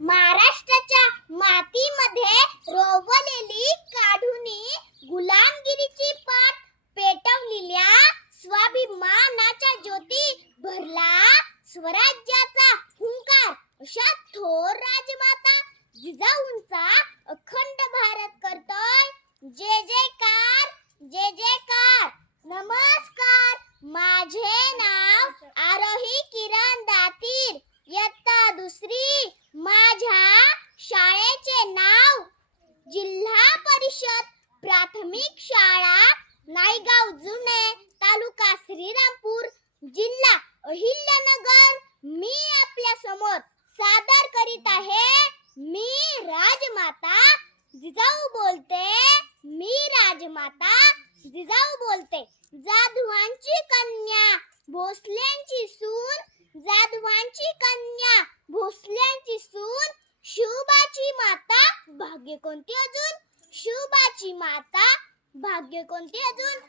महाराष्ट्राच्या मातीमध्ये रोवलेली काढूनी गुलामगिरीची पाठ पेटवलेल्या स्वाभिमानाच्या ज्योती भरला स्वराज्याचा हुंकार. अशा थोर राजमाता जिजाऊंचा अखंड भारत करतोय. जे जयकार जे जयकार. नमस्कार माझे परिषद प्राथमिक शाळा नायगाव जुने तालुका श्रीरामपूर जिल्हा अहिल्यानगर. मी आपल्यासमोर सादर करीत आहे मी राजमाता जिजाऊ बोलते. मी राजमाता जिजाऊ बोलते. जाधवांची कन्या भोसल्यांची सून जाधवांची कन्या भोसल्यांची सून शिवबाची माता भाग्य कोणती अजून? शुभाची माता. भाग्य कोणती अजून?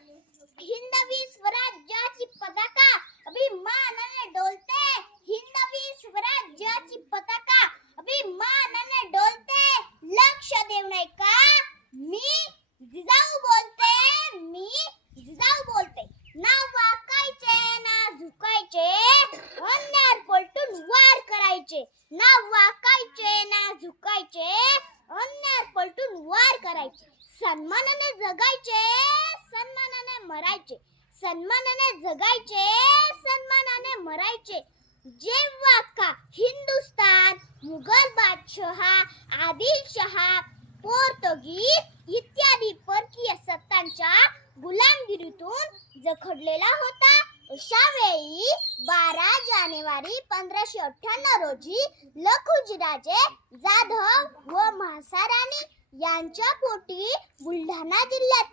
हिंदवी स्वराज्याची पताका. अभिमानाने डोलते. हिंदवी स्वराज्याची पताका. अभिमानाने डोलते. लक्ष देऊ नये का? मी जिजाऊ बोलते. मी जिजाऊ बोलते. ना वाकायचे ना झुकायचे. अन्यार पलटून वार करायचे. ना वाक ना झुकायचे अन्यार पलटून वार करायचे सन्मानाने जगायचे सन्मानाने मरायचे सन्मानाने जगायचे सन्मानाने मरायचे. जेव्हा का हिंदुस्तान मुघल बादशहा आदिलशहा पोर्तुगीज इत्यादी परकीय सत्तांच्या गुलामगिरीतून जखडलेला होता अशा वेळी बारा जानेवारी पंधराशे अठ्ठ्याण्णव रोजी लखुजीराजे जाधव व म्हासाराणी यांच्या पोटी बुलढाणा जिल्ह्यात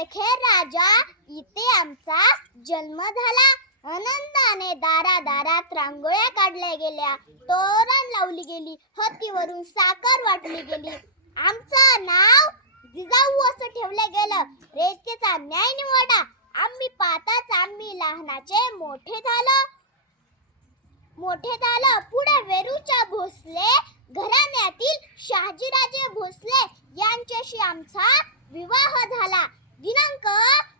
सिंदखेड राजा इथे आमचा जन्म झाला. आनंदाने दारा दारात रांगोळ्या काढल्या गेल्या. तोरण लावली गेली. हत्तीवरून साखर वाटली गेली. आमचं नाव जिजाऊ असं ठेवलं गेलं. रेस्केचा न्याय निवडा. आम्ही पाहताच आम्ही लहानाचे मोठे झालो. मोठे झालं. पुढे वेरूच्या भोसले घराण्यातील शहाजीराजे भोसले यांच्याशी आमचा विवाह झाला. दिनांक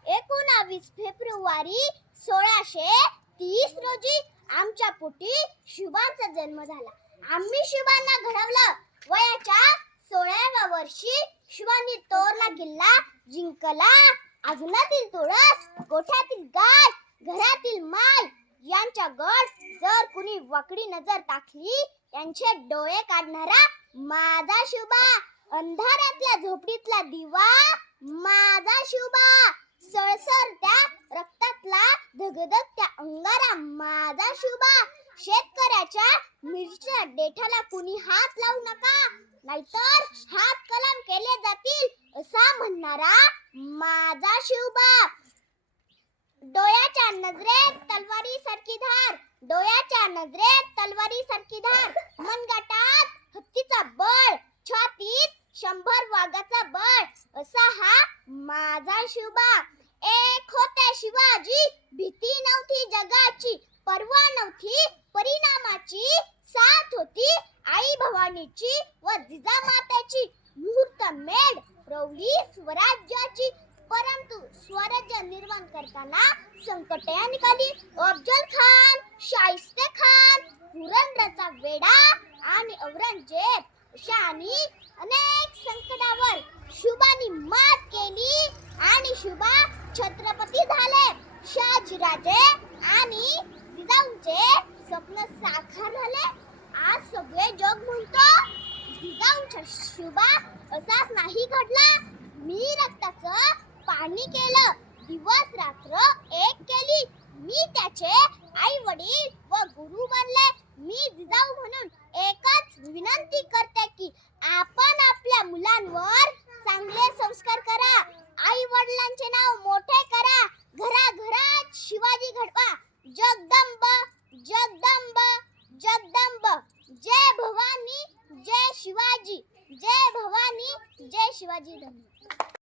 एकोणावीस फेब्रुवारी सोळाशे तीस रोजी आमच्या पोटी शुभांचा जन्म झाला. आम्ही शुभांना घडवलं. वयाच्या सोळाव्या वर्षी शुभांनी तोरला किल्ला जिंकला. अंगणातील तुळस गोठ्यातील गाय घरातील माल यांच्या गड जर कुणी वकडी नजर टाकली त्यांचे डोळे काढणारा माझा शुभा अंधारातल्या झोपडीतला दिवा माझा शुभा सळसर त्या रक्तातला धगधग त्या अंगारा. माझा शुभा शेतकऱ्याच्या मिरच्या देठाला कुणी हात लावू नका. नाहीतर हात कलम केले जातील असा म्हणणारा माझा शिवबा डोळ्याच्या नजरेत तलवारी सारखी धार. डोळ्याच्या नजरेत तलवार सारखी धार मनगटात हत्तीचा बळ छातीत शंभर वाघाचा बळ असा हा माझा शिवबा एक होते शिवाजी भीती नव्हती जगाची पर्वा नव्हती परिणामाची साथ होती आई भवानीची व जिजामात्याची मुहूर्त मेढ रवली स्वराज्याची परंतु स्वराज्य निर्माण करताना संकटे निघाली. अफजल शुभा असाच नाही घडला. मी रक्ताचं पाणी केलं. दिवस रात्र